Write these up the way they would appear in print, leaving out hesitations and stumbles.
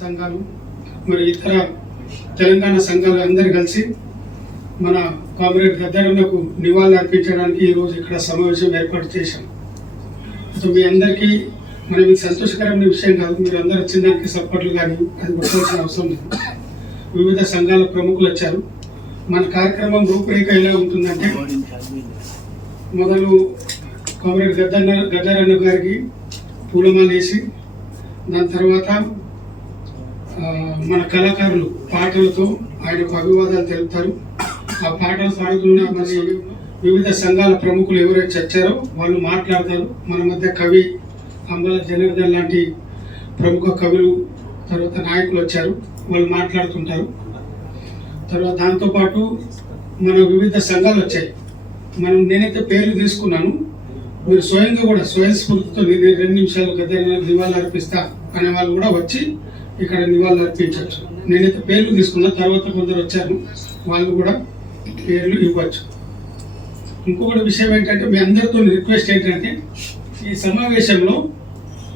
సంఘాలు మరి ఇతర తెలంగాణ సంఘాలు అందరూ కలిసి మన కామ్రేడ్ గద్దరన్నకు నివాళులు అర్పించడానికి ఈరోజు ఇక్కడ సమావేశం ఏర్పాటు చేశాం. మీ అందరికీ మనం ఇది సంతోషకరమైన విషయం కాదు, మీరు అందరూ వచ్చిందానికి సపోర్ట్లు కానీ అది కొట్టాల్సిన అవసరం లేదు. వివిధ సంఘాల ప్రముఖులు వచ్చారు. మన కార్యక్రమం రూపురేఖ ఎలా ఉంటుందంటే, మొదలు కామ్రేడ్ గద్దరన్న గారికి పూలమాల వేసి, దాని తర్వాత మన కళాకారులు పాటలతో ఆయనకు అభివాదాలు తెలుపుతారు. ఆ పాటలు పాడుతున్న మరి వివిధ సంఘాల ప్రముఖులు ఎవరైతే వచ్చారో వాళ్ళు మాట్లాడతారు. మన మధ్య కవి అంబల జనార్దన్ లాంటి ప్రముఖ కవులు తర్వాత నాయకులు వచ్చారు, వాళ్ళు మాట్లాడుతుంటారు. తర్వాత దాంతోపాటు మన వివిధ సంఘాలు వచ్చాయి. నేనైతే పేర్లు తీసుకున్నాను, మీరు స్వయంగా కూడా స్వయం స్ఫూర్తితో 2 నిమిషాలు గద్దరన్న నివాళులు అర్పిస్తా అనే వాళ్ళు కూడా వచ్చి ఇక్కడ నివాళులు అర్పించవచ్చు. నేనైతే పేర్లు తీసుకున్నా, తర్వాత కొందరు వచ్చారు, వాళ్ళు కూడా పేర్లు ఇవ్వచ్చు. ఇంకొకటి విషయం ఏంటంటే, మీ అందరితో రిక్వెస్ట్ ఏంటంటే, ఈ సమావేశంలో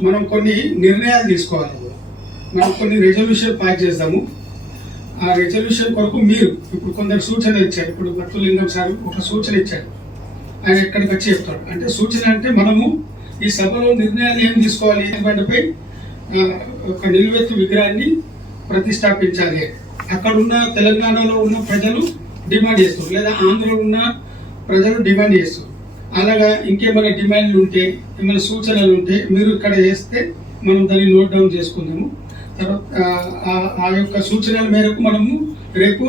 మనం కొన్ని నిర్ణయాలు తీసుకోవాలి. మనం కొన్ని రెజల్యూషన్ పాస్ చేద్దాము. ఆ రెజల్యూషన్ కొరకు మీరు ఇప్పుడు కొందరు సూచనలు ఇచ్చారు. ఇప్పుడు భర్తులింగం సార్ ఒక సూచన ఇచ్చారు, ఆయన ఎక్కడికి వచ్చి చెప్తాడు. అంటే సూచన అంటే మనము ఈ సభలో నిర్ణయాలు ఏం తీసుకోవాలి, వాటిపై ఒక నిలువెత్తు విగ్రహాన్ని ప్రతిష్టాపించాలి. అక్కడున్న తెలంగాణలో ఉన్న ప్రజలు డిమాండ్ చేస్తారు, లేదా ఆంధ్రలో ఉన్న ప్రజలు డిమాండ్ చేస్తారు. అలాగా ఇంకేమైనా డిమాండ్లు ఉంటే, ఏమైనా సూచనలు ఉంటే మీరు ఇక్కడ చేస్తే మనం దాన్ని నోట్ డౌన్ చేసుకుందాము. తర్వాత ఆ యొక్క సూచనల మేరకు మనము రేపు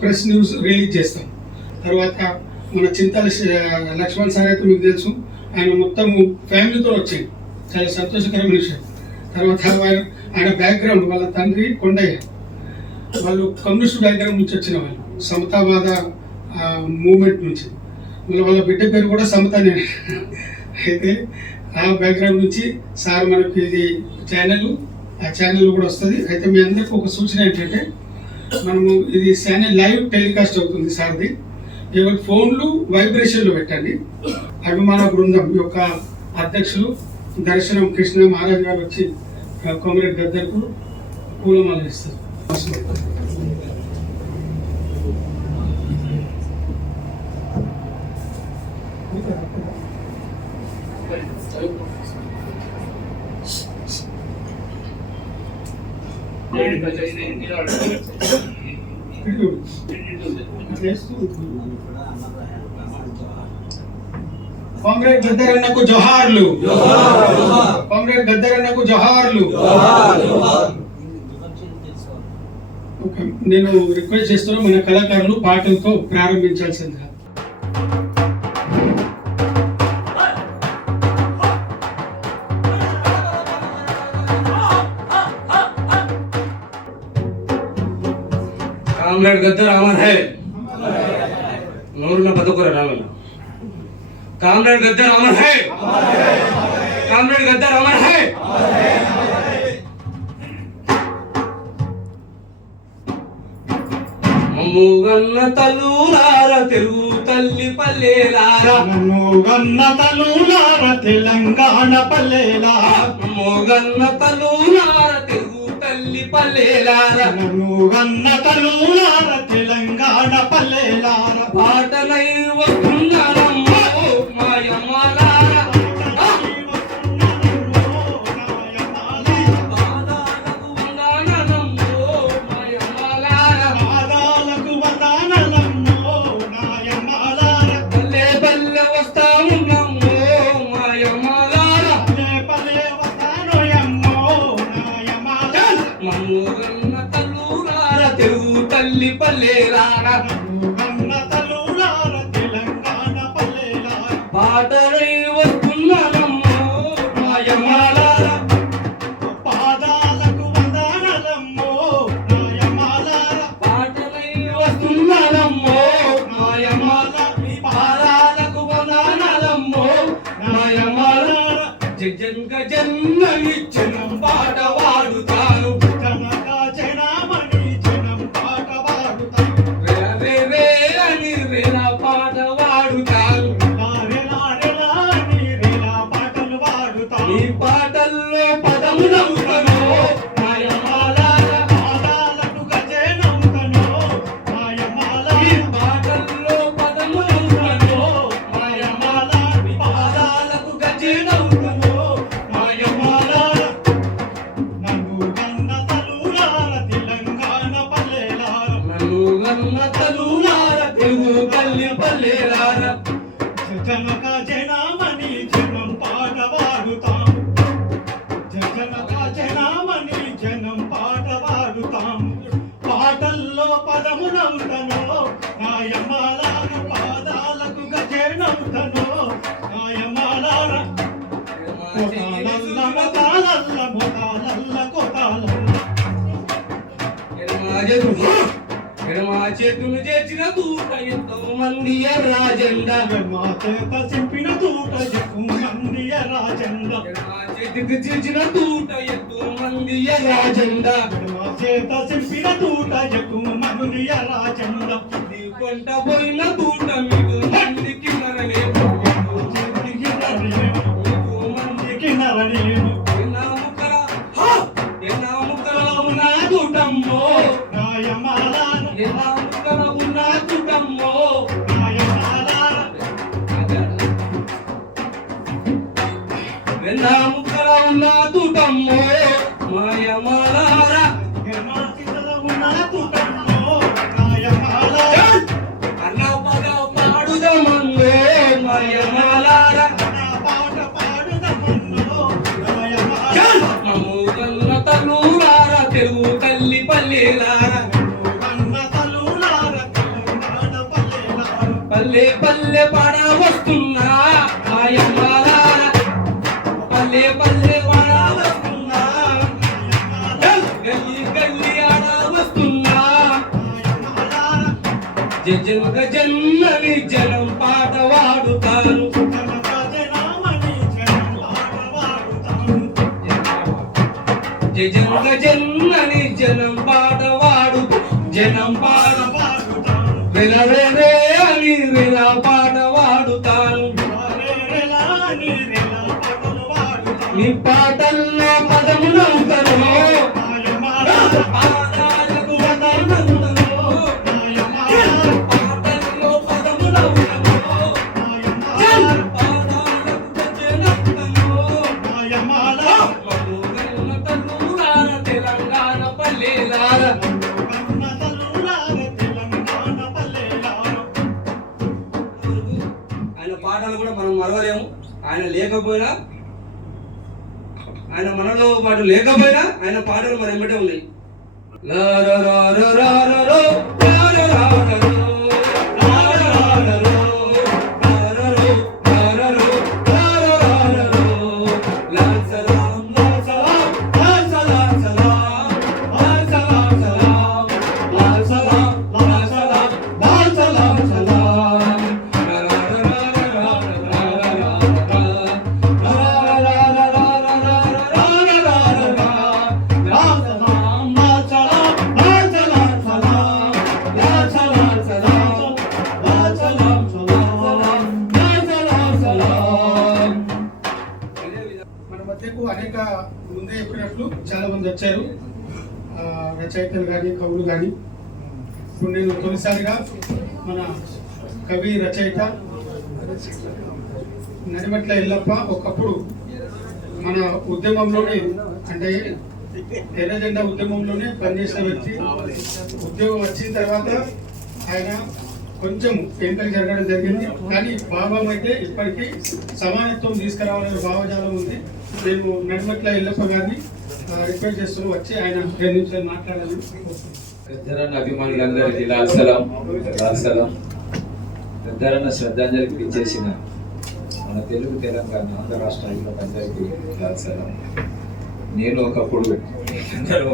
ప్రెస్ న్యూస్ రిలీజ్ చేస్తాం. తర్వాత మన చింతల లక్ష్మణ్ సార్ అయితే మీకు తెలుసు, ఆయన మొత్తం ఫ్యామిలీతో వచ్చాడు, చాలా సంతోషకరమైన విషయం. తర్వాత ఆయన బ్యాక్గ్రౌండ్, వాళ్ళ తండ్రి కొండయ్య, వాళ్ళు కమ్యూనిస్ట్ బ్యాక్గ్రౌండ్ నుంచి వచ్చిన వాళ్ళు, సమతావాద మూమెంట్ నుంచి. మళ్ళీ వాళ్ళ బిడ్డ పేరు కూడా సమతానే. అయితే ఆ బ్యాక్గ్రౌండ్ నుంచి సార్ మనకి ఇది ఆ ఛానల్ కూడా వస్తుంది. అయితే మీ అందరికీ ఒక సూచన ఏంటంటే, మనము ఇది ఛానల్ లైవ్ టెలికాస్ట్ అవుతుంది సార్ది. ఎవరి ఫోన్లు వైబ్రేషన్లో పెట్టండి. అభిమాన బృందం యొక్క అధ్యక్షులు దర్శనం కృష్ణ మహారాజ్ గారు వచ్చి కామ్రేడ్ గద్దర్కు పూలమాల ఇస్తారు. కామ్రేడ్ గద్దరన్నకు జోహార్లు, కామ్రేడ్ గద్దరన్నకు జోహార్లు. నేను రిక్వెస్ట్ చేస్తున్నా, మన కళాకారులు పాటలతో ప్రారంభించాల్సిందిగా. कामरेड गद्दर अमर है, नूर बतुकुर रामल. कामरेड गद्दर अमर है, कामरेड गद्दर अमर है. మమ్ముగన్న తల్లులార తెలుగు తల్లి పల్లెలార, మమ్ముగన్న తల్లులార తెలంగాణ పల్లెలార, మమ్ముగన్న తల్లులార తెలుగు తల్లి పల్లెలార, మమ్ముగన్న తల్లులార తెలంగాణ పల్లెలార. పాటలై వస్తున్నారమ్మో మాయమ్మలార, మమ్ముగన్న తల్లులార తెలుగు తల్లి పల్లెలార, మమ్ముగన్న తల్లులార తెలంగాణ పల్లెలార. పాటలై వస్తున్నారమ్మో మాయమ్మలార, పాదాలకు వందనాలమ్మో మాయమ్మలార. పాటలై వస్తున్నారమ్మో మాయమ్మలార, పాదాలకు వందనాలమ్మో మాయమ్మలార. జగంగ జన్నని జనం పాట వాడుతాను జనగా జనమని జనం పాట వాడుతాను రే రే అని రేలా పాట వాడుతాను రెలా అని రెలా పాటలు వాడుతాను ఈ పాటల్లో పదములవుతాను మాయమాల పాదాలకు గజేనవుతాను మాయమాల ఈ పాటల్లో పదములవుతాను మాయమాల పాదాలకు గజేనవుతాను మాయమాల నన్ను కన్న తలులార తెలంగాణ పల్లెలార నన్ను గన్న తలులార తెలుగు పల్లె పల్లెలార జనక జనమని జనం పాట వాడుతాం జనక జనమని జనం పాట వాడుతాం పాటల్లో పదమునవుతను నాయమాలార పాదాలకు గజేనవుతను నాయమాలార కొతాలల్ల మొతాలల్ల మొతాలల్ల కొతాలల్ల మా చేతులు చేసిన దూట ఎంతో మంది రాజెండా మా చేత చింపిన తూట ఎక్కువ మంది రాజండ మా చేతికి చేసిన దూట ఎంతో మంది రాజెండా మా చేత చింపిన తూట ఎక్కువ మంది రాజండ నీ కొంట పోయిన దూట మీకు మందికి మరలే చేతికి నరనేను మీకు మంది చేతికి నరనేను ఎన్నా ముక్కలో ఉన్న దూటమ్మో నాయమాలార ఎన్నా ముక్కలో ఉన్న దూటమ్మో నాయమాలార ఎన్నా ముక్కలో ఉన్న దూటమ్మో మాయమాలార గర్మాచితలో ఉన్న తూటమ్మో నాయమాలార అన్న పద పాడుదమన్నే మాయమాలార నా పాట పాడుదమన్నో నాయమాలార మమ్ముగన్న తల్లులార తెలుగు తల్లి పల్లెలార కన్న తలులార తెలంగాణ పల్లెలార పల్లె పల్లె పాడ వస్తున్నా మాయమాలార పల్లె పల్లె పాడ వస్తున్నా గల్లి గల్లి ఆడ వస్తున్నా జనక జన్నని జనం పాట వాడుతాను జనక జనమని జనం పాట వాడుతాను జనక జన్నని జనం పాట వాడు జనం పాట వాడుతాను రే రే రే అని రేలా పాట వాడుతాను రెలా అని రెలా పాటలు వాడుతాను నీ పాటల్లో పదములంతను నాయమాలార పాదాలకు వదనంతను నాయమాలార పాటల్లో పదములంతను నాయమాలార పాదాలకు వదనంతను నాయమాలార మమ్ముగన్న తల్లులార తెలంగాణ పల్లెలార కన్న తలులార తెలంగాణ పల్లెలార ఆయన పాటలు కూడా మనం మరవలేము ఆయన లేకపోయినా ఆయన మనలో పాటు లేకపోయినా ఆయన పాటలు మన ఎమ్మటే ఉన్నాయి లా రా రా రా రా రా రో, రా రా రా రా రో, రా రా రా రా రో, రా రా రో, రా రా రో, రా రా రా రా రో. లాల్ సలాం, లాల్ సలాం, లాల్ సలాం సలాం, లాల్ సలాం సలాం, లాల్ సలాం, లాల్ సలాం, లాల్ సలాం సలాం. రా రా రా రా రా రా రా రా రా రా. మన మధ్యకు అనేక ముందే చెప్పినట్లు చాలా మంది వచ్చారు, రచయితలు కానీ కవులు కానీ. ఇప్పుడు నేను తొలిసారిగా మన కవి రచయిత నడిమట్ల ఎల్లప్ప ఒకప్పుడు మన ఉద్యమంలోనే, అంటే ఎర్ర జెండా ఉద్యమంలోనే పనిచేసిన వ్యక్తి. ఉద్యోగం వచ్చిన తర్వాత ఆయన కొంచెం ఎంపిక జరగడం జరిగింది, కానీ భావం అయితే ఇప్పటికీ సమానత్వం తీసుకురావాలనే భావజాలం ఉంది. మేము నడిమట్ల ఎల్లప్ప గారిని రిక్వెస్ట్ చేస్తూ వచ్చి ఆయన 2 నిమిషాలు మాట్లాడాలని కోరుతున్నాను. పెద్దరన్న అభిమానులందరికీ లాల్ సలాం. పెద్దరన్న శ్రద్ధాంజలికి ఇచ్చేసిన మన తెలుగు తెలంగాణ ఆంధ్ర రాష్ట్రాల్లో అందరికీ లాల్ సలాం. నేను ఒకప్పుడు అందరూ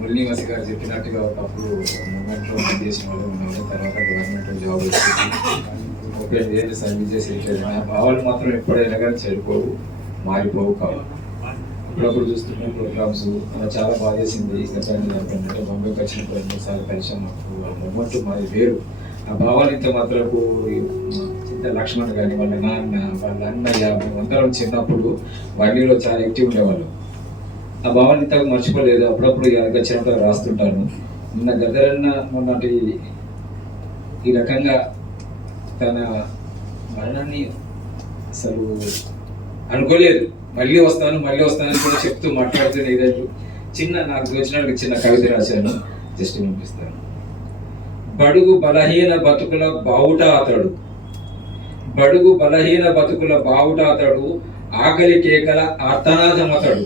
మురళీవాసి గారు చెప్పినట్టుగా ఒకప్పుడు మూమెంట్లో పనిచేసిన వాళ్ళు ఉన్నాను. తర్వాత గవర్నమెంట్లో జాబ్ వచ్చింది. 35 ఏళ్ళు సర్వీస్ చేసి నా భావాలు మాత్రం ఎప్పుడైనా కానీ చెడిపోవు, మారిపోవు కావు. అప్పుడప్పుడు చూస్తున్న ప్రోగ్రామ్స్ చాలా బాగా చేసింది. గతంలో బొంబాయికి వచ్చినప్పుడు 2 సార్లు కలిసాం. మాకు ఆ మూమెంట్ మాది వేరు. ఆ భావాలింత మాత్రపు చింత లక్ష్మణ్ కానీ వాళ్ళ నాన్న వాళ్ళ అన్నయ్య మేమందరం చిన్నప్పుడు వడ్డీలో చాలా యాక్టివ్ ఉండేవాళ్ళు. ఆ భావాలింత మర్చిపోలేదు. అప్పుడప్పుడు వచ్చినప్పుడు రాస్తుంటాను. నిన్న గద్దరన్న మొన్నటి ఈ రకంగా తన మరణాన్ని అసలు అనుకోలేదు. మళ్ళీ వస్తానని కూడా చెప్తూ మాట్లాడుతూ ఏదైతే నాకు తోచినట్టు చిన్న కవిత రాశాను, జస్ట్ వినిపిస్తాను. బడుగు బలహీన బతుకుల బావుట అతడు, ఆకలి కేకల ఆర్తనాదమతడు,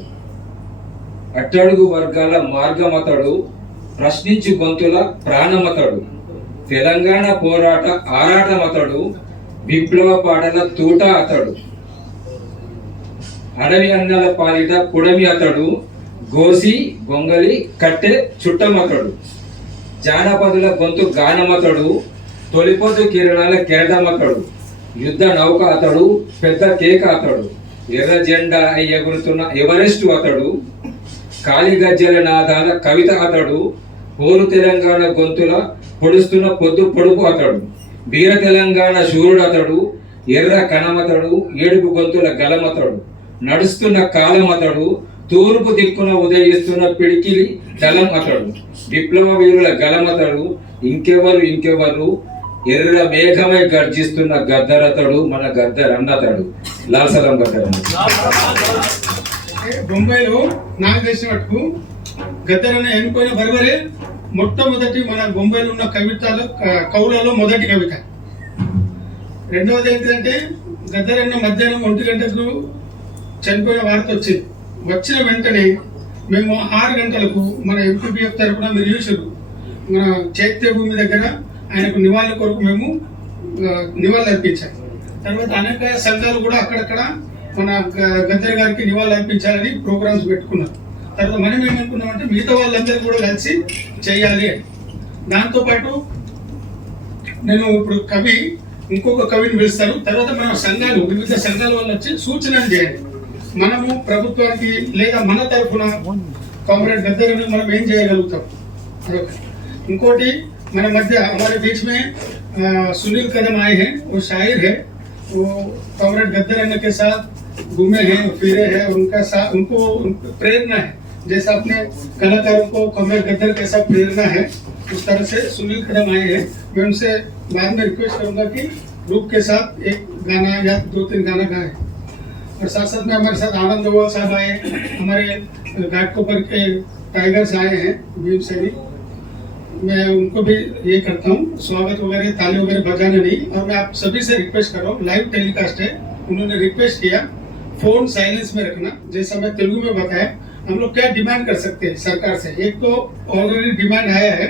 అట్టడుగు వర్గాల మార్గమతడు, ప్రశ్నించు గొంతుల ప్రాణమతడు, తెలంగాణ పోరాట ఆరాటమతడు, విప్లవ పాటల తూట అతడు, అడవి అన్నల పాలిట పుడమి అతడు, గోసి గొంగలి కట్టె చుట్టమతడు, జానపదుల గొంతు గానమతడు, తొలిపొద్దు కిరణాల కెరటమతడు, యుద్ధ నౌక అతడు, పెద్ద కేక అతడు, ఎర్ర జెండా ఎగురుతున్న ఎవరెస్టు అతడు, కాలి గజ్జల నాదాల కవిత అతడు, పోలు తెలంగాణ గొంతుల పొడుస్తున్న పొడుపు అతడు, వీర తెలంగాణ శూరుడు అతడు, ఎర్ర కణమతడు, ఏడుపు గొంతుల గలమతడు, నడుస్తున్న కాలం అతడు, తూర్పు దిక్కున ఉదయిస్తున్న పిడికిలి దళం అతడు, విప్లవ వీరుల గలమతడు, ఇంకెవరు ఎర్ర మేఘమై గర్జిస్తున్న గద్దరతడు, మన గద్దర్ అన్నతడు. లాల్ సలాం గద్దర్. బొంబాయిలో నాకు తెలిసిన మటుకు గద్దర్ అన్న ఎన్నుకోయిన బరివరే మొట్టమొదటి మన బొంబాయిలో ఉన్న కవులలో మొదటి కవిత. రెండవది ఏంటంటే గద్దర్ అన్న మధ్యాహ్నం 1 గంటకు చనిపోయిన వార్త వచ్చిన వెంటనే మేము 6 గంటలకు మన ఎంపీపీఎఫ్ తరఫున మీరు చూసారు మన చైత్య భూమి దగ్గర ఆయనకు నివాళుల కొరకు మేము నివాళులు అర్పించాము. తర్వాత అనేక సంఘాలు కూడా అక్కడక్కడ మన గద్దర్ గారికి నివాళులు అర్పించాలని ప్రోగ్రామ్స్ పెట్టుకున్నారు. తర్వాత మనం ఏమనుకున్నామంటే మిగతా వాళ్ళందరూ కూడా కలిసి చేయాలి అని. దాంతోపాటు నేను ఇప్పుడు ఇంకొక కవిని పిలుస్తాను. తర్వాత మన వివిధ సంఘాల వాళ్ళు వచ్చి సూచనలు చేయండి. మనము ప్రభుత్వానికి లేదా మన తరఫున కామ్రేడ్ గద్దర్ మనం ఏం చేయగలుగుతాం. ఇంకోటి మన మధ్య हमारे बीच में सुनील कदम आए हैं, वो शायर है, वो कॉमरेड गद्दर अन्ना के साथ घूमे हैं, फिरे हैं, उनको प्रेरणा है जैसा अपने कलाकारों को कॉमरेड गद्दर के साथ प्रेरणा है, उस तरह से सुनील कदम आए हैं. मैं उनसे बाद में रिक्वेस्ट करूंगा कि ग्रुप के साथ एक गाना या 2-3 गाना गाएं. और साथ साथ में हमारे साथ आनंद अग्रवाल साहब आए, हमारे घाटकोपर के टाइगर्स आए हैं भीम सैनी. मैं उनको भी ये करता हूँ स्वागत वगैरह ताली वगैरह बजाने नहीं. और मैं आप सभी से रिक्वेस्ट कर रहा हूँ, लाइव टेलीकास्ट है, उन्होंने रिक्वेस्ट किया फोन साइलेंस में रखना. जैसा मैं तेलुगु में बताया, हम लोग क्या डिमांड कर सकते हैं सरकार से. एक तो ऑलरेडी डिमांड आया है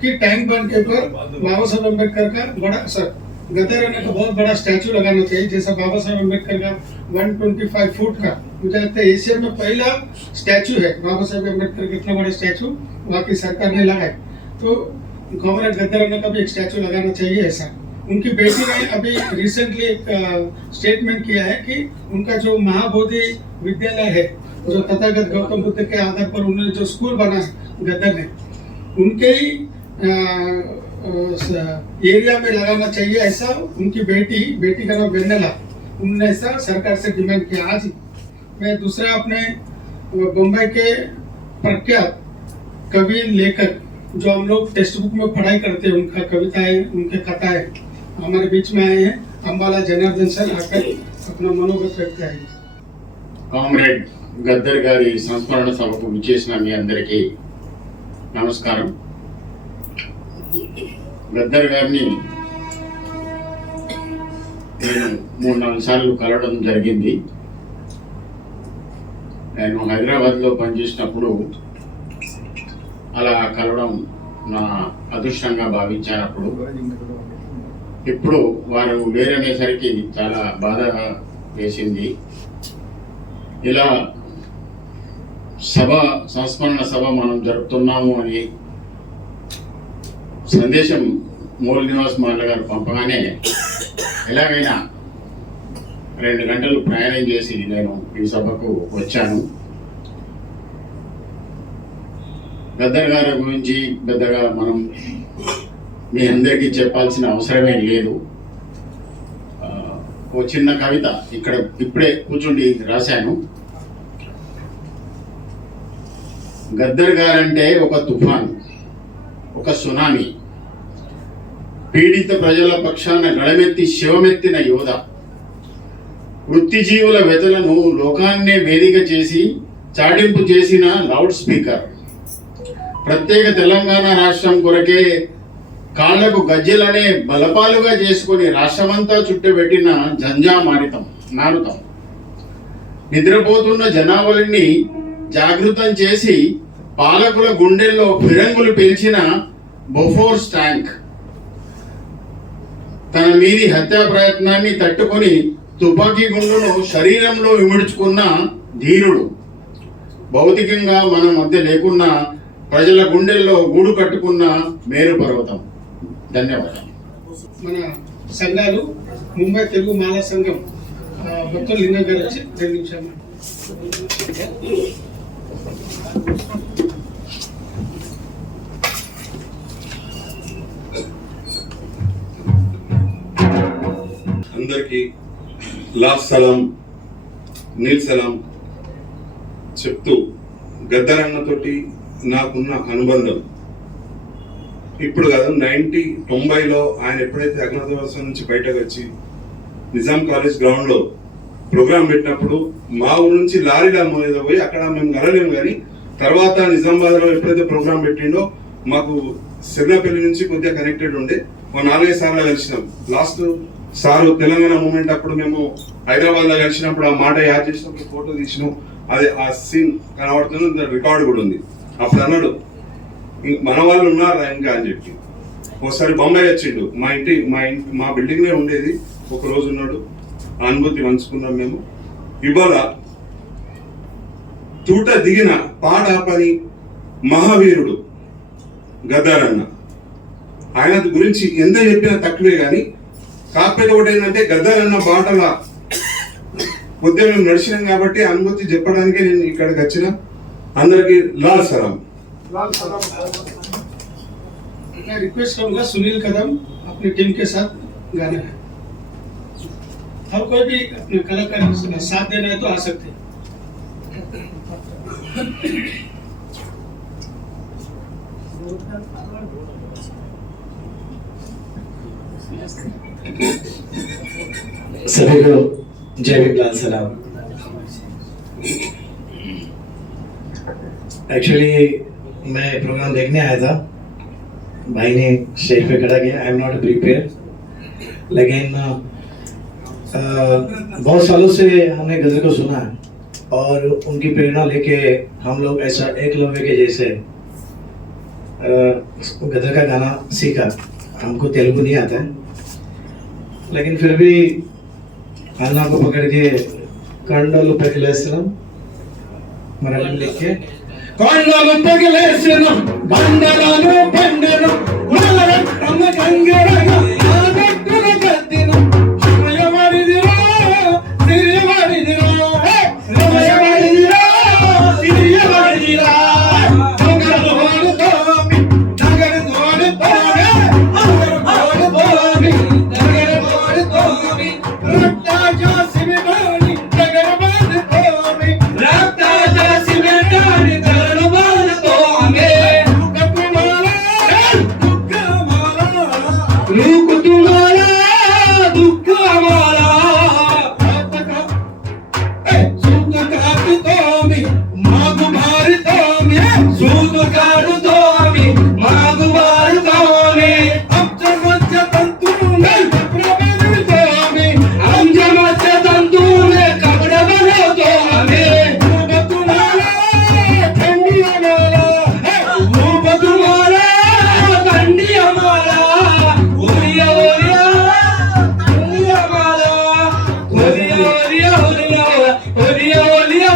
कि टैंक बंद के ऊपर बाबा साहब अम्बेडकर का गद्दर अन्ना का बहुत बड़ा स्टैचू लगाना चाहिए. जैसा बाबा साहब अम्बेडकर का 125 फुट का, मुझे लगता है एशिया में पहला स्टैचू है बाबा साहब अम्बेडकर का. इतना बड़ा स्टैचू वहाँ की सरकार ने लगाया, तो कॉमरेड गद्दर अन्ना का भी एक स्टैचू लगाना चाहिए. ऐसा उनकी बेटी ने अभी रिसेंटली एक स्टेटमेंट किया है कि उनका जो महाबोधि विद्यालय है, जो तथागत गौतम बुद्ध के आधार पर उन्होंने जो स्कूल बना है गद्दर ने, उनके ही एरिया में लगाना चाहिए. ऐसा उनकी बेटी का नाम वेंडला, उन्होंने ऐसा सरकार से डिमांड किया. आज मैं दूसरा अपने बम्बई के प्रख्यात कवि लेखक जो हम लोग टेक्स्ट बुक में पढ़ाई करते हैं, उनका कविताएं, उनके कथाएं हमारे बीच में आए हैं. अंबाला जनार्दन सर आकर अपना मनोगत व्यक्त करेंगे. కామ్రేడ్ గద్దర్ గారి సంస్మరణ సభకు విచ్చేసిన మీ అందరికీ నమస్కారం. గద్దర్ గారిని నేను 3-4 సార్లు కలవడం జరిగింది. నేను హైదరాబాద్లో పనిచేసినప్పుడు అలా కలవడం నా అదృష్టంగా భావించినప్పుడు, ఇప్పుడు వారు లేరనేసరికి చాలా బాధ వేసింది. ఇలా సంస్మరణ సభ మనం జరుపుతున్నాము అని సందేశం మూల్ నివాస్ మాల గారు పంపగానే ఎలాగైనా 2 గంటలు ప్రయాణం చేసి నేను ఈ సభకు వచ్చాను. గద్దర్ గారి గురించి పెద్దగా మనం మీ అందరికీ చెప్పాల్సిన అవసరమే లేదు. ఓ చిన్న కవిత ఇక్కడ ఇప్పుడే కూర్చుండి రాశాను. గద్దర్ గారంటే ఒక తుఫాను, ఒక సునామీ, పీడిత ప్రజల పక్షాన గళమెత్తి శివమెత్తిన యోధ, వృత్తిజీవుల వెతలను లోకాన్నే వేదిక చేసి చాటింపు చేసిన లౌడ్ స్పీకర్, ప్రత్యేక తెలంగాణ రాష్ట్రం కొరకే కాళ్లకు గజ్జెలనే బలపాలుగా చేసుకుని రాష్ట్రమంతా చుట్టుపెట్టిన మారుతాం, నిద్రపోతున్న జనాభాని జాగృతం చేసి పాలకుల గుండెల్లో ఫిరంగులు పిలిచిన బొఫోర్స్ ట్యాంక్, తన మీది హత్యా ప్రయత్నాన్ని తట్టుకొని తుపాకీ గుండును శరీరంలో ఇముడ్చుకున్న ధీరుడు, భౌతికంగా మన మధ్య లేకున్నా ప్రజల గుండెల్లో గూడు కట్టుకున్న మేరు పర్వతం. ధన్యవాదాలు. మన సంఘాలు ముంబై తెలుగు మాలా సంఘం భక్తులు లింగం గారు వచ్చి 2 నిమిషాలు. అందరికీ లాస్ట్ సలాం, నీల్ సలాం చెప్తూ, గద్దరన్నతోటి నాకున్న అనుబంధం ఇప్పుడు కాదు, 90లో ఆయన ఎప్పుడైతే అజ్ఞాతవాసం నుంచి బయటకు వచ్చి నిజాం కాలేజ్ గ్రౌండ్ లో ప్రోగ్రామ్ పెట్టినప్పుడు మా ఊరు నుంచి లారీలా మీద పోయి అక్కడ మేము కలలేము, కానీ తర్వాత నిజామాబాద్ లో ఎప్పుడైతే ప్రోగ్రామ్ పెట్టిండో మాకు సిరినాపల్లి నుంచి కొద్దిగా కనెక్టెడ్ ఉండే 4-5 సార్లు కలిసినాం. లాస్ట్ సారు తెలంగాణ మూమెంట్ అప్పుడు మేము హైదరాబాద్ లో కలిసినప్పుడు ఆ మాట యాడ్ చేసినప్పుడు ఫోటో తీసినాం. అది ఆ సీన్ కనబడుతుంది, రికార్డు కూడా ఉంది. అప్పుడు అన్నాడు, మన వాళ్ళు ఉన్నారా ఇంకా అని చెప్పి. ఒకసారి బొంబాయి వచ్చిండు, మా బిల్డింగ్ ఉండేది, ఒక రోజు ఉన్నాడు. ఆ అనుభూతి పంచుకున్నాం మేము. ఇవాళ తూట దిగిన పాట పని మహావీరుడు గద్దర్ అన్న. ఆయన గురించి ఎంత చెప్పినా తక్కువే, కానీ కాకపోతే ఒకటి ఏంటంటే గద్దర్ అన్న బాటల కొద్దిగా మేము నడిచినాం కాబట్టి అనుభూతి చెప్పడానికే నేను ఇక్కడికి వచ్చిన. అందరికి లాల్ సలాం. मैं रिक्वेस्ट करूंगा सुनील कदम अपनी टीम के साथ गाना है, और कोई भी अपने कलाकार का साथ देना है तो आ सकते हैं. सभी को जय लाल सलाम. एक्चुअली मैं प्रोग्राम देखने आया था, भाई ने स्टेज पे खड़ा किया. आई एम नॉट प्रिपेयर, लेकिन बहुत सालों से हमने गजल को सुना है और उनकी प्रेरणा लेके हम लोग ऐसा एकलव्य के जैसे गजल का गाना सीखा. हमको तेलुगु नहीं आता है, लेकिन फिर भी अन्ना को पकड़ के कंडोलु पगिलेसिनम मराठी लिख के कंडोलु पगिलेसिनम बंडलानु बंडनु मलरत्तम गंगरगा आदत्तुल गद्दिनु సమయమరిదిరా తిరియమరిదిరా సమయమరిదిరా తిరియమరిదిరా నగరు తోమి నగరు తోమి నగరు తోమి రక్తా జాసిమిడాని నగరు తోమి రక్తా జాసిమిడాని నగరు తోమి రుకుతుమాలా దుఃఖమాలా సూత కాదు తోమి మాగు మారి తోమి సూత కాదు తోమి మాగు మారి తోమి అంజమచ్చ తంతునే ప్రభను తోమి అంజమచ్చ తంతునే కబడబన తోమి రూపతుమాలా కండియమాలా రూపతుమాలా కండియమాలా ఓరియా ఓరియా కండియమాలా ఓరియా ఓరియా ఓరియా ఓరియా ఓరియా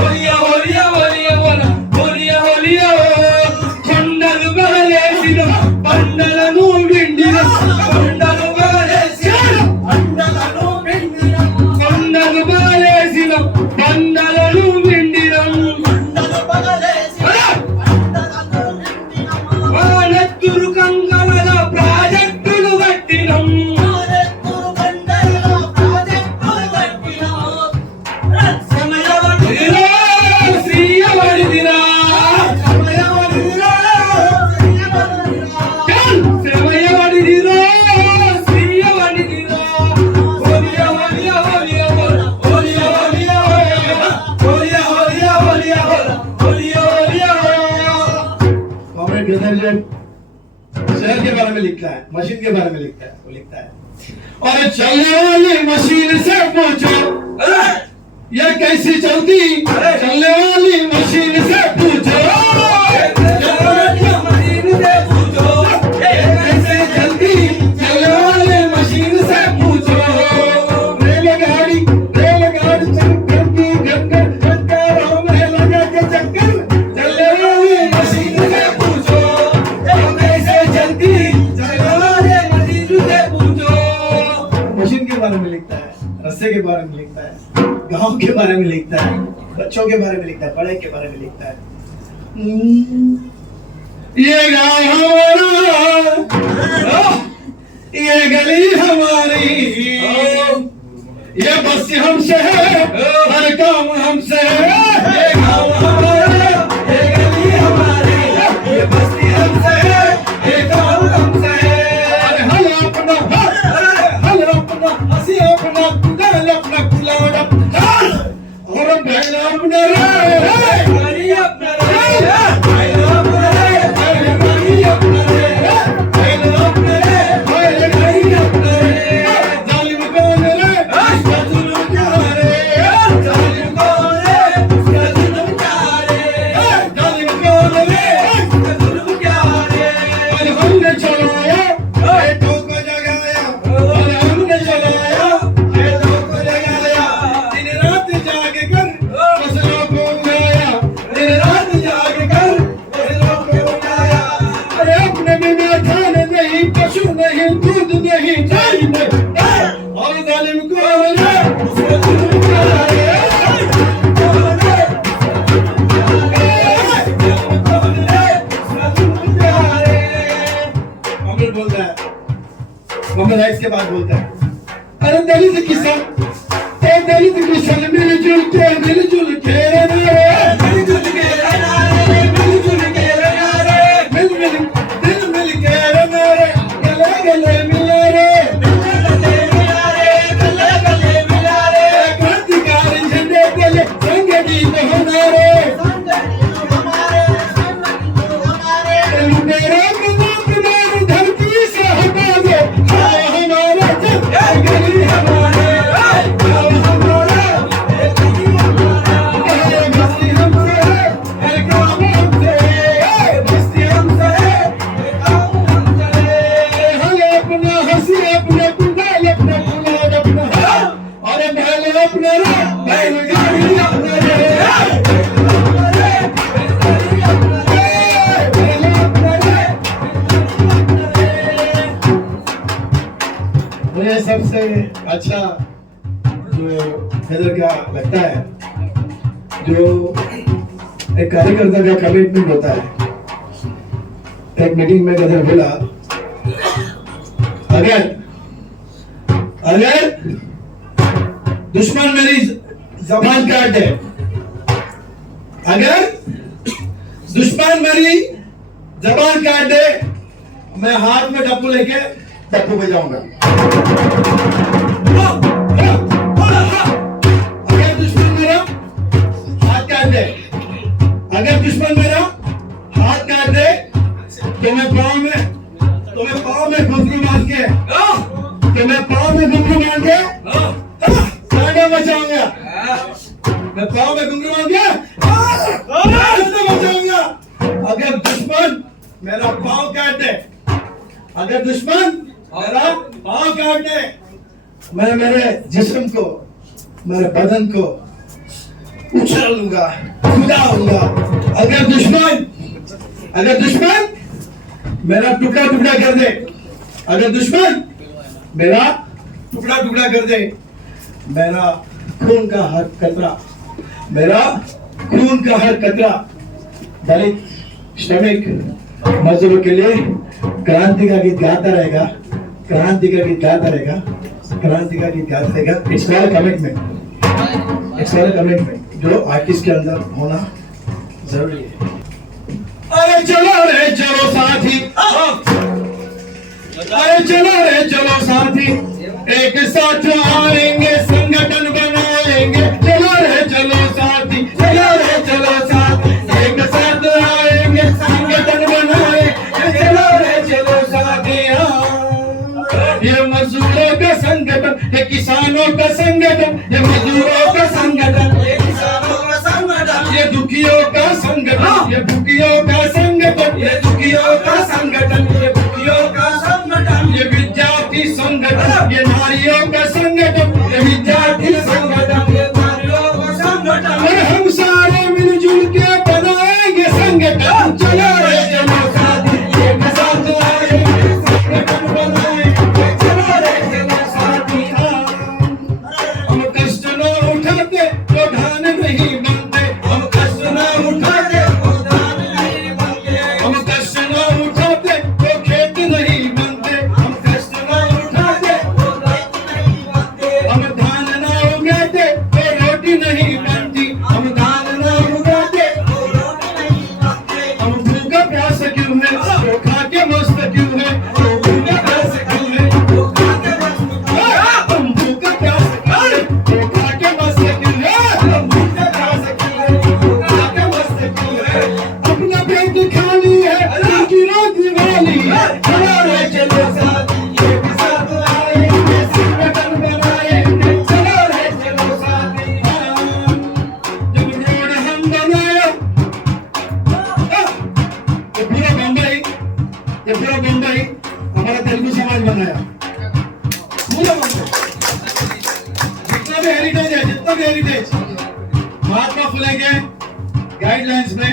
ఓరియా ఓరియా ఓరియా ఓరియా ఓరియా जो शहर के बारे में लिखता है, मशीन के बारे में लिखता है, वो लिखता है और चलने वाली मशीन से पूछो ये कैसी चलती, चलने वाली मशीन से पूछो, मशीन से पूछो कैसे चलती, चलने वाली मशीन से पूछो। रेलगाड़ी चक्कर चक्करों में लगा के चक्कर, चलने वाली मशीन से पूछो कैसे चलती, चलने वाली मशीन से पूछो। मशीन के बारे में लिखता है, रस्से के बारे में लिखता है, गांव के बारे में लिखता है, बच्चों के बारे में लिखता है, पढ़ाई के बारे में लिखता है। ये गांव हमारा, ये गली हमारी, ये बस हमसे है, हर काम हमसे है। ये गांव हमारा, ये गली हमारी, ये बस्ती हमसे है, ये काम हमसे है। हल अपना हंसी अपना कुदाल अपना कुलाड़ और पहला अपना रे गाड़ी अपना रे पहला अपना रे गाड़ी अपना रे पहला अपना रे गाड़ी अपना रे। जालिम कौन रे उसका जुल्म क्या रे, जालिम कौन रे उसका जुल्म क्या रे, जालिम कौन रे उसका जुल्म क्या रे। और हमने चलाया पेटों को जगाया, और हमने चलाया पेटों को जगाया, दिन रात जाग कर फसलों को उगाया, दिन रात जाग कर फसलों को उगाया। अरे अपने बिना खाने नहीं, पशु नहीं, दूध नहीं, दही नहीं, और जालिम कौन है उसका जुल्म क्या है, कौन है कौन है उसका जुल्म क्या है। मोहम्मद बोलता है, मोहम्मद राइस के बाद बोलता है, अरे दलित किसान मिलजुल के मिलजुल के रहना रे, मिलजुल के रहना रे, मिलजुल के रहना रे, दिल मिल के रहना रे, गले गले मिला रे, गले मिला रे, गले गले मिला रे। क्रांतिकारी झंडे तले संगठित होना रे, लुटेरों को मुकदर धरती से हटा दो, हमारा जब गली हमारे मुझे सबसे अच्छा जो इधर का लगता है, जो एक कार्यकर्ता का कमिटमेंट होता है। एक मीटिंग में गदर बोला, अगर दुश्मन मेरी जबान काट दे, अगर दुश्मन मेरी जबान काट दे, मैं हाथ में डप्पू लेके डप्पू बजाऊंगा। अगर दुश्मन मेरा हाथ काट दे, अगर दुश्मन मेरा हाथ काट दे, तो मैं पाँव में घुंघरू बांध के, तो मैं पाँव में घुंघरू बांध के गाना बचाऊंगा। मैं पाँव में घुंघरू बांध के बचाऊंगा। अगर दुश्मन मेरा पाँव काट दे, अगर दुश्मन मेरा पाँव काट दे, मैं मेरे जिस्म को, मेरे बदन को उछाल लूंगा, उड़ाऊंगा। अगर दुश्मन मेरा टुकड़ा टुकड़ा कर दे, अगर दुश्मन मेरा टुकड़ा टुकड़ा कर दे, मेरा खून का हर कतरा, मेरा खून का हर कतरा दलित श्रमिक मजदूरों के लिए क्रांति का गीत गाता रहेगा, क्रांति का गीत गाता रहेगा, क्रांति का गीत गाता रहेगा। It's not a commitment, it's not a commitment जो आर्टिस्ट के अंदर होना जरूरी है। अरे चलो रे चलो साथी, अरे चलो रे चलो साथी, एक साथ आएंगे संगठन बनाएंगे। चलो रे चलो साथी, चलो रे चलो साथी, एक साथ आएंगे संगठन बनाए, ये दुखियों का संगठन, ये दुखियों का संगठन, ये दुखियों का संगठन, ये दुखियों का संगठन, ये विद्यार्थी संगठन, ये नारियों का संगठन, ये विद्यार्थी संगठन, ये नारियों का संगठन। और हम सारे मिलजुल के बनाएंगे संगठन। चलो रे चलो साथी एक साथ आएंगे संगठन बनाएंगे। चलो रे चलो साथी हम कष्ट न उठाते तो धान नहीं बनते, हम कष्ट न उठाते तो धान नहीं बनते, हम कष्ट न उठाते तो खेत नहीं बनते, हम कष्ट न उठाते तो खेत नहीं बनते, हम धान न उगाते तो रोटी नहीं बनती, हम धान न उगाते तो रोटी नहीं बनते, हम भूखा प्यास क्यों है तो खा के मस्त क्यों है, तो भूखा प्यास क्यों है तो खा के मस्त क्यों है, हम भूखा प्यास क्यों है तो खा के मस्त क्यों है, हम भूखा प्यास क्यों है तो खा के मस्त क्यों है। अपना पेट खाली है उनकी रात दिवाली है। चलो रे चलो साथी एक साथ आएंगे संगठन बनाएंगे। चलो रे चलो साथी जब रोड हम बनाया ये पूरा बम्बई हमारा तेलुगु समाज बनाया, पूरा बम्बई जितना भी हेरिटेज महात्मा फुले के गाइडलाइंस में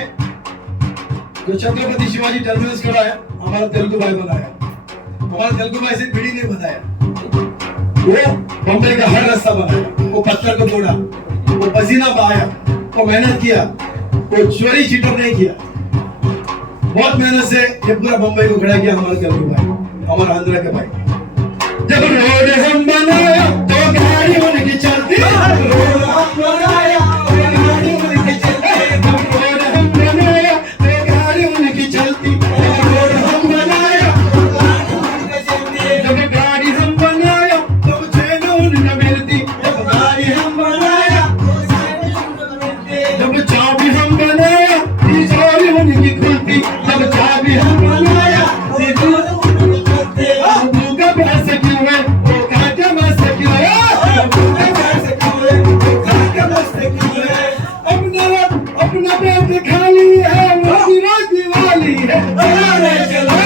जो छत्रपति शिवाजी टर्मिनस खड़ा है हमारा तेलुगु भाई बनाया, हमारा तेलुगु भाई से पीढ़ी नहीं बनाया, वो बम्बई का हर रास्ता बनाया, वो पत्थर को तोड़ा, वो पसीना बहाया, वो मेहनत किया, वो चोरी चीटर नहीं किया, बहुत मेहनत से ये पूरा बम्बई को खड़ा किया हमारा तेलुगु भाई, हमारा आंध्र के भाई। जब रोड हम बनाया तो गाड़ी उनकी चलती, रोड हम बनाया तो गाड़ी उनकी चलती, जब रोड हम बनाया तो गाड़ी उनकी चलती, रोड हम बनाया तो गाड़ी उनकी चलती, जब गाड़ी हम बनाया तो चैन उनका मिलती, जब गाड़ी हम बनाया तो चैन उनका मिलती, जब चाबी हम बनाया तिजोरी उनकी खुलती, जब चाबी हम बनाया तिजोरी उनकी खुलती। भूखा प्यास क्यों है वो खा के मस्त क्यों है, भूखा प्यास क्यों है वो खा के मस्त क्यों है। अपना पेट खाली है वो मेरा दिवाली है। चलो रे चलो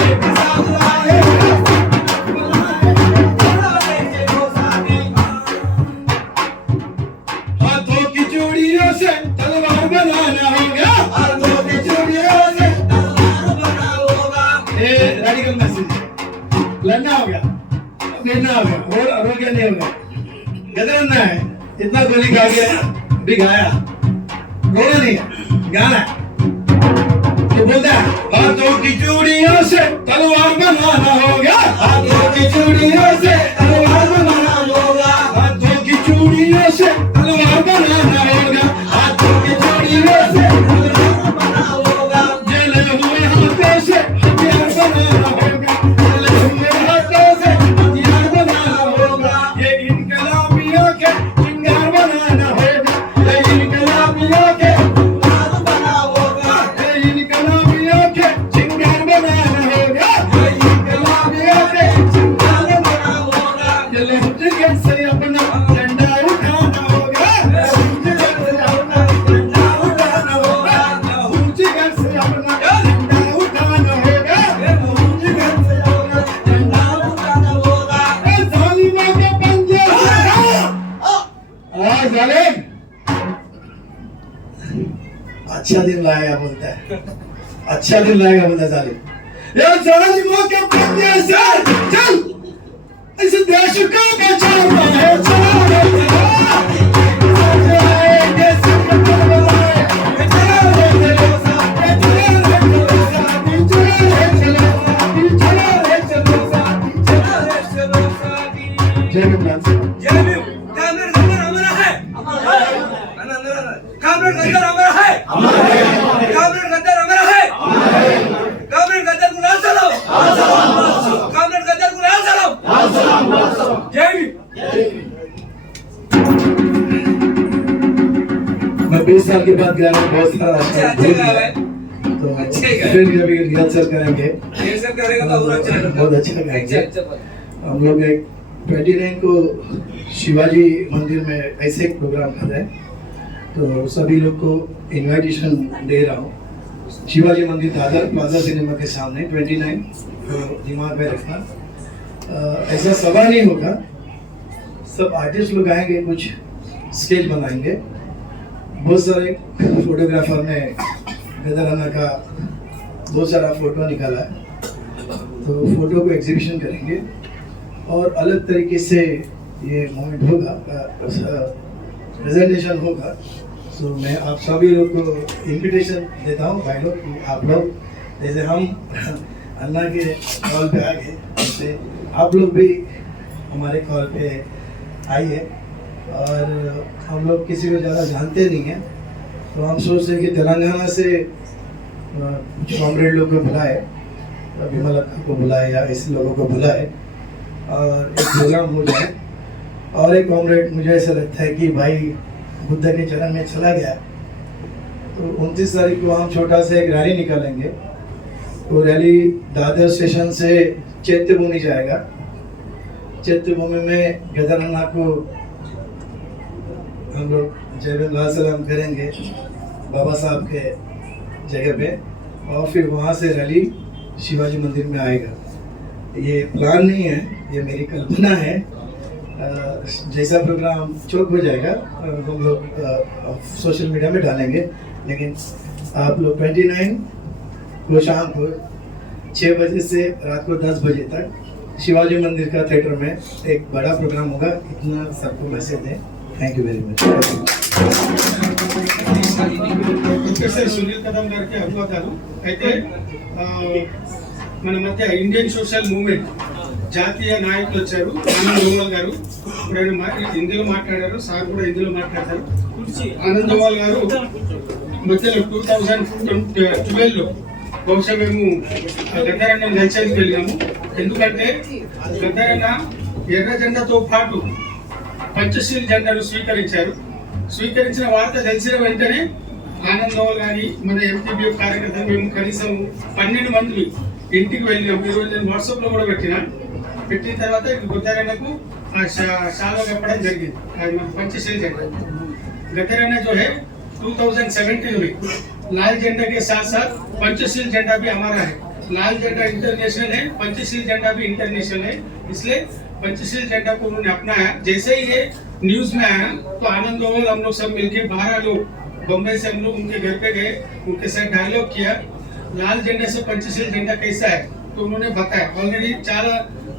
एक साथ आएंगे चलो रे चलो साथी। हाथों की चूड़ियों से तलवार बनाना होगा, हाथों की चूड़ियों से तलवार बनाना होगा। ये रेडिकल मैसेज लड़ना हो गया, गिरना हो गया और आरोग्य नहीं होगा, गदरना है, इतना गोली खा गया भी गाया, रोना नहीं है गाना है। तो बोलता है हाथों की चूड़ियों से तलवार बनाना होगा, हाथों की चूड़ियों से तलवार बनाना होगा, हाथों की चूड़ियों से तलवार बनाना होगा, हाथों की चूड़ियों से तलवार बनाना होगा। जले हुए हाथों से हथियार बनाना होगा, जले हुए हाथों से हथियार बनाना होगा। ये इनकलाबियों के चिंगार बनाना होगा, ये इनकलाबियों के चिंगार बनाना होगा, ये इनकलाबियों के चिंगार बनाना होगा, ये इनकलाबियों के चिंगार बनाना होगा। ये लहजगन से अपना झंडा उठाना होगा, लहजगन से अपना झंडा उठाना होगा, लहजगन से अपना झंडा उठाना होगा, लहजगन से अपना झंडा उठाना होगा। ए जालिमों के पंजे जालिम अच्छा दिन लाएगा बोलता है, अच्छा दिन लाएगा बोलता है जालिम। ये जालिमों के पंजे से चल इस देश को बचाना है। चलो रे चलो आएंगे संगठन बनाएंगे। चलो रे चलो साथी, चलो रे चलो साथी, चलो रे चलो साथी, चलो रे चलो साथी, चलो रे चलो साथी। जय भीम। जय भीम। कामरेड गद्दार हमारा है, कामरेड गद्दार हमारा है, कामरेड गद्दार हमारा है, कामरेड गद्दार को लाल सलाम, कामरेड गद्दार को लाल सलाम। जय भीम। मैं 20 साल के बाद गया, बहुत सारा अच्छा भूल गा गया। भाई, तो अच्छे गा। फिर कभी रिहर्सल करेंगे, ये सब करेगा तो और अच्छा लगेगा। बहुत अच्छा गाएंगे। हम लोग एक 29 को शिवाजी मंदिर में ऐसे एक प्रोग्राम कर रहे हैं तो सभी लोग को इनविटेशन दे रहा हूँ। शिवाजी मंदिर दादर प्लाजा सिनेमा के सामने 29, तो दिमाग में रखना। ऐसा सभा नहीं होगा, सब आर्टिस्ट लोग आएंगे, कुछ स्टेज बनाएंगे, बहुत सारे फोटोग्राफर ने गदर अन्ना का बहुत सारा फोटो निकाला है, तो फोटो को एग्जीबिशन करेंगे और अलग तरीके से ये मोमेंट होगा, प्रेजेंटेशन होगा। तो मैं आप सभी लोग को इनविटेशन देता हूँ भाई लोग कि आप लोग जैसे हम अन्ना के कॉल पे आ गए, जैसे आप लोग भी हमारे कॉल पे आइए। और हम लोग किसी को ज़्यादा जानते नहीं हैं, तो हम सोच रहे हैं कि तेलंगाना से कुछ कॉमरेड लोग को बुलाए, विमल अक्का को बुलाए या ऐसे लोगों को बुलाए और एक प्रोग्राम हो जाए। और एक कॉमरेड मुझे ऐसा लगता है कि भाई बुद्ध के चरण में चला गया, तो 29 तारीख को हम छोटा सा एक रैली निकालेंगे। तो रैली दादर स्टेशन से चैत्यभूमि जाएगा। चैत्यभूमि में गदर अन्ना को हम लोग जय भीम लाल सलाम करेंगे बाबा साहब के जगह पे, और फिर वहाँ से रैली शिवाजी मंदिर में आएगा। ये प्लान नहीं है, ये मेरी कल्पना है। जैसा प्रोग्राम चौक हो जाएगा हम लोग सोशल मीडिया में डालेंगे, लेकिन आप लोग 29 को शाम को 6 बजे से रात को 10 बजे तक शिवाजी मंदिर का थिएटर में एक बड़ा प्रोग्राम होगा। इतना सबको मैसेज दें। Thank you very much. Professor Sunil కదం గారికి అభివాదాలు. అయితే మన మధ్య ఇండియన్ సోషల్ మూవ్మెంట్ జాతీయ నాయకులు వచ్చారు. ఆనంద్ గోవాల్ గారు ఇప్పుడు ఆయన హిందీలో మాట్లాడారు, సార్ కూడా హిందీలో మాట్లాడతారు. ఆనంద్ గోవాల్ గారు మధ్యలో 2012లో బహుశా మేము గద్దరన్న కలిసేందుకు వెళ్ళాము. ఎందుకంటే గద్దరన్న ఎర్ర జెండాతో పాటు పంచశీల్ జెండాను స్వీకరించిన వార్త తెలిసిన వెంటనే ఆనంద్ గోవాల్ గారి మన ఎంపీబీ కార్యకర్తలు మేము కనీసం 12 మంది ఇంటికి వెళ్ళాము. ఈరోజు నేను వాట్సాప్ లో కూడా పెట్టిన తర్వాత గద్దరన్నకు शाला कपड़ा జరిగింది पंचशील झंडा। गद्दरन्ना जो है 2017 में लाल झंडा के साथ साथ पंचशील झंडा भी हमारा है। लाल झंडा इंटरनेशनल है, पंचशील झंडा भी इंटरनेशनल है, इसलिए पंचशील झंडा को उन्होंने अपनाया। जैसे ही ये न्यूज में आया तो आनंद गोवाल हम लोग सब मिलके 12 लोग बम्बई से हम लोग उनके घर पे गए, उनके साथ डायलॉग किया लाल झंडा से पंचशील झंडा कैसा है, तो उन्होंने बताया। ऑलरेडी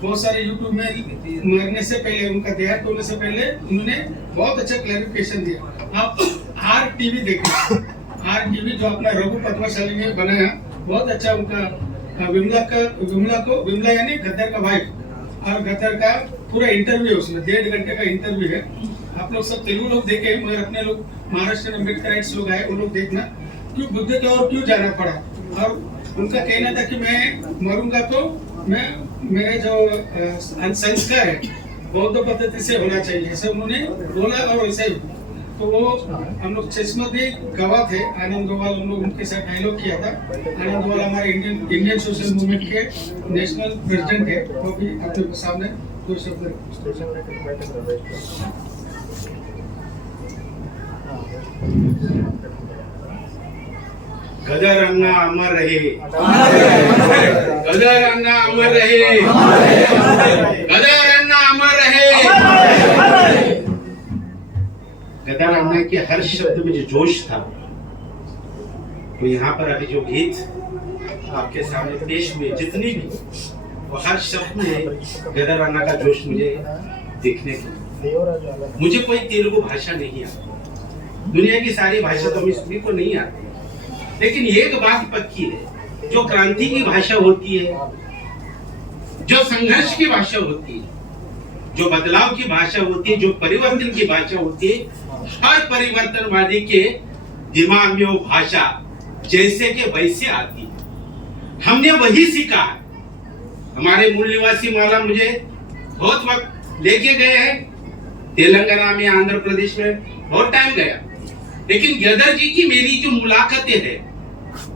बहुत सारे यूट्यूब में मरने से पहले, उनका देहांत होने से पहले उन्होंने बहुत अच्छा क्लैरिफिकेशन दिया। आप आर टीवी देखिए, आर टीवी जो अपना रघु पद्मशाली ने बनाया, बहुत अच्छा उनका विमला यानी गद्दर का वाइफ और गद्दर का पूरा इंटरव्यू है, उसमें 1.5 घंटे का इंटरव्यू है। आप लोग सब तेलुगु लोग देखे, मगर अपने लोग महाराष्ट्र अम्बेडकराइट्स लोग आए, वो लोग देखना क्यों बुद्ध की ओर क्यों जाना पड़ा। और उनका कहना था कि मैं मरूंगा तो मैं मेरे जो संस्कार है बौद्ध पद्धति से होना चाहिए, ऐसे उन्होंने बोला और वैसे ही। तो वो हम लोग चश्मदी गवाह थे आनंद गोवाल, हम लोग उनके साथ डायलॉग किया था। आनंद गोवाल हमारे इंडियन सोशल मूवमेंट के नेशनल प्रेसिडेंट है, वो भी आपके सामने 2 शब्द। गदरन्ना अमर रहे, गदरन्ना अमर रहे, गदरन्ना अमर रहे। गदरन्ना के हर शब्द में जो जोश था, तो यहाँ पर अभी जो गीत आपके सामने पेश हुए जितनी भी, वो हर शब्द में गदरन्ना का जोश मुझे देखने को। मुझे कोई तेलुगु भाषा नहीं आती, दुनिया की सारी भाषा तो हमें सभी को नहीं आती, लेकिन एक बात पक्की है, जो क्रांति की भाषा होती है, जो संघर्ष की भाषा होती है, जो बदलाव की भाषा होती है, जो परिवर्तन की भाषा होती है, हर परिवर्तनवादी के दिमाग में वो भाषा जैसे के वैसे आती है। हमने वही सीखा है। हमारे मूल निवासी मौला मुझे बहुत वक्त लेके गए हैं, तेलंगाना में, आंध्र प्रदेश में बहुत टाइम गया, लेकिन गदर जी की मेरी जो मुलाकातें हैं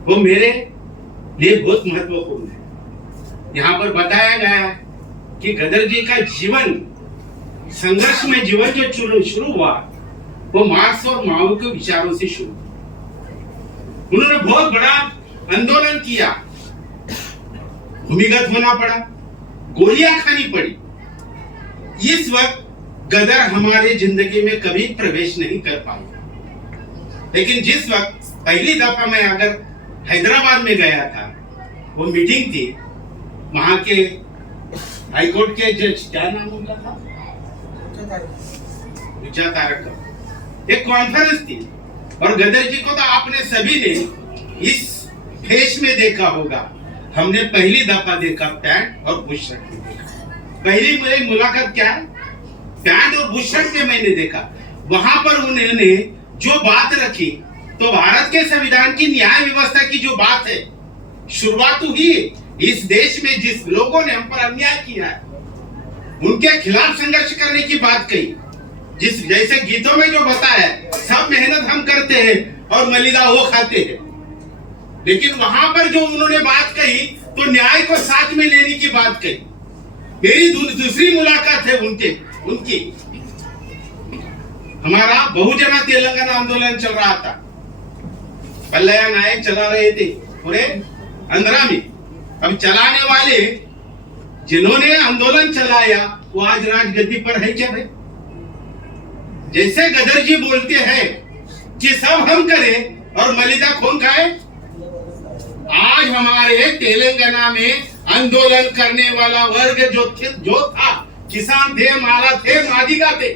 वो मेरे लिए बहुत महत्वपूर्ण है। यहाँ पर बताया गया कि गदर जी का जीवन, संघर्ष में जीवन जो शुरू हुआ, वो मार्क्स और माओ के विचारों से शुरू। उन्होंने बहुत बड़ा आंदोलन किया, भूमिगत होना पड़ा, गोलियां खानी पड़ी। इस वक्त गदर हमारे जिंदगी में कभी प्रवेश नहीं कर पाया, लेकिन जिस वक्त पहली दफा मैं अगर हैदराबाद में गया था, वो मीटिंग थी वहां के हाईकोर्ट के जज, क्या नाम उनका था, विजय तारक, एक कॉन्फ्रेंस थी, और गदर जी को तो आपने सभी ने इस फेस में देखा होगा। हमने पहली दफा देखा पैंट और बुश शर्ट में देखा। पहली मेरी मुलाकात क्या है, पैंट और बुश शर्ट में मैंने देखा। वहां पर उन्होंने जो बात रखी, तो भारत के संविधान की न्याय व्यवस्था की जो बात है, शुरुआत हुई इस देश में जिस लोगों ने हम पर अन्याय किया है उनके खिलाफ संघर्ष करने की बात कही। जिस जैसे गीतों में जो बताया, सब मेहनत हम करते हैं और मलिदा वो खाते हैं, लेकिन वहां पर जो उन्होंने बात कही तो न्याय को साथ में लेने की बात कही। मेरी दूसरी मुलाकात है उनकी हमारा बहुजना तेलंगाना आंदोलन चल रहा था, पल्लया नायक चला रहे थे पूरे आंध्रा में। अब चलाने वाले जिन्होंने आंदोलन चलाया वो आज राजगद्दी पर है क्या भाई? जैसे गदर जी बोलते हैं कि सब हम करें और मलिदा कौन खाए। आज हमारे तेलंगाना में आंदोलन करने वाला वर्ग जो था, किसान थे, माला थे, मादिगा थे,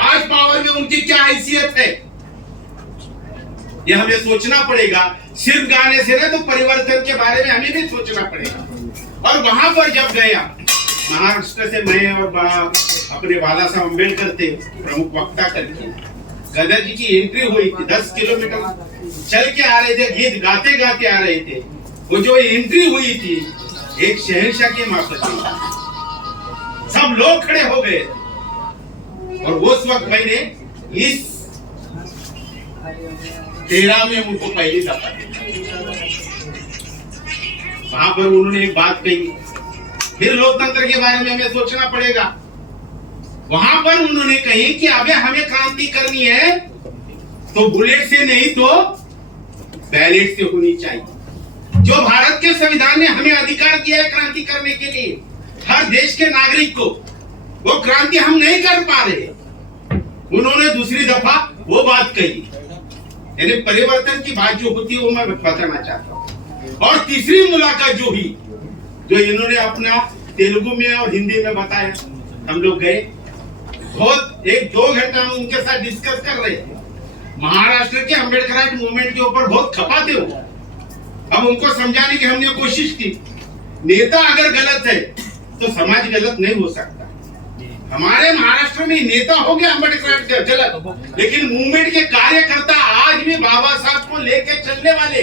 आज पावर में उनकी क्या हैसियत है, ये हमें सोचना पड़ेगा। सिर्फ गाने से ना, तो परिवर्तन के बारे में हमें भी सोचना पड़ेगा। और वहां पर जब गया, महाराष्ट्र से मैं और अपने बाला साहब अम्बेडकर थे प्रमुख वक्ता करके, गदर जी की एंट्री हुई थी। 10 किलोमीटर चल के आ रहे थे, गीत गाते गाते आ रहे थे। वो जो एंट्री हुई थी एक शहंशाह के माफत, सब लोग खड़े हो गए। और उस वक्त मैंने इस 13 में उनको पहली दफा वहां पर उन्होंने एक बात कही, फिर लोकतंत्र के बारे में हमें सोचना पड़ेगा। वहां पर उन्होंने कही कि अबे हमें क्रांति करनी है तो बुलेट से नहीं तो बैलेट से होनी चाहिए। जो भारत के संविधान ने हमें अधिकार दिया है क्रांति करने के लिए, हर देश के नागरिक को, वो क्रांति हम नहीं कर पा रहे। उन्होंने दूसरी दफा वो बात कही, यानी परिवर्तन की बात जो होती है वो मैं बताना चाहता हूँ। और तीसरी मुलाकात जो हुई, जो इन्होंने अपना तेलुगु में और हिंदी में बताया, हम लोग गए, बहुत 1-2 घंटा हम उनके साथ डिस्कस कर रहे थे। महाराष्ट्र के अम्बेडकर मूवमेंट के ऊपर बहुत खपा थे वो। अब उनको समझाने की हमने कोशिश की, नेता अगर गलत है तो समाज गलत नहीं हो सकता। हमारे महाराष्ट्र में नेता हो गया अम्बेडकर गलत, लेकिन मूवमेंट के कार्यकर्ता आज भी बाबा साहब को लेकर चलने वाले,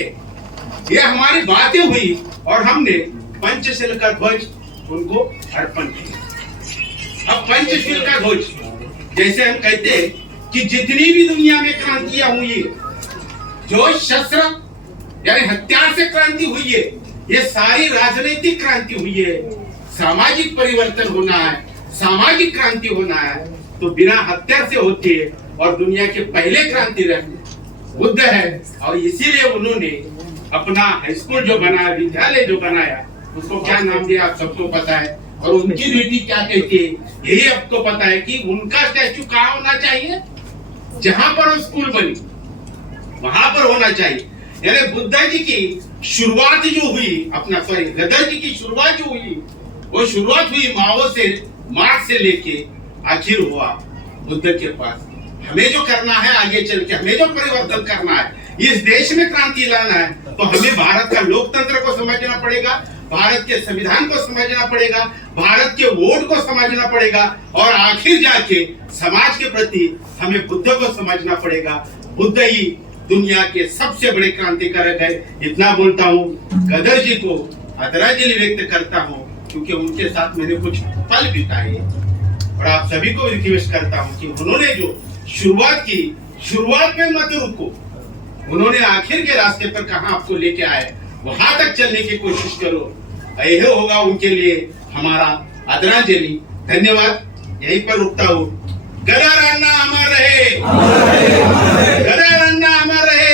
ये हमारी बातें हुई और हमने पंचशील का ध्वज उनको अर्पण किया। अब पंचशील का ध्वज, जैसे हम कहते हैं कि जितनी भी दुनिया में क्रांतियां हुई है, जो शस्त्र यानी हथियार से क्रांति हुई है, ये सारी राजनीतिक क्रांति हुई है। सामाजिक परिवर्तन होना है, सामाजिक क्रांति होना है तो बिना हथियार से होती है। और दुनिया के पहले क्रांति बुद्ध है, और इसीलिए उन्होंने अपना हाई स्कूल जो बनाया, विद्यालय जो बनाया, उसको क्या नाम दिया आप सबको पता है। और उनकी बेटी क्या कहती है यही आपको पता है कि उनका स्टैचू कहाँ होना चाहिए, जहां पर वो स्कूल बनी वहां पर होना चाहिए। यानी बुद्ध जी की शुरुआत जो हुई, अपना सॉरी गदर जी की शुरुआत जो हुई, वो शुरुआत हुई माओ से, मार्क्स से लेके आखिर हुआ बुद्ध के पास। हमें जो करना है आगे चल के, हमें जो परिवर्तन करना है, इस देश में क्रांति लाना है, तो हमें भारत का लोकतंत्र को समझना पड़ेगा, भारत के संविधान को समझना पड़ेगा, भारत के वोट को समझना पड़ेगा, और आखिर जाके समाज के प्रति हमें बुद्ध को समझना पड़ेगा। बुद्ध ही दुनिया के सबसे बड़े क्रांतिकारक है। इतना बोलता हूँ, गदर जी को आदरांजलि व्यक्त करता हूँ क्योंकि उनके साथ मैंने कुछ पल बिताए। और आप सभी को रिक्वेस्ट करता हूँ कि उन्होंने जो शुरुआत की, शुरुआत में मत रुको, उन्होंने आखिर के रास्ते पर कहां आपको लेके आए, वहां तक चलने की कोशिश करो। यही होगा उनके लिए हमारा आदरांजलि। धन्यवाद, यहीं पर रुकता हूँ। गदर अन्ना अमर रहे, गदर अन्ना अमर रहे।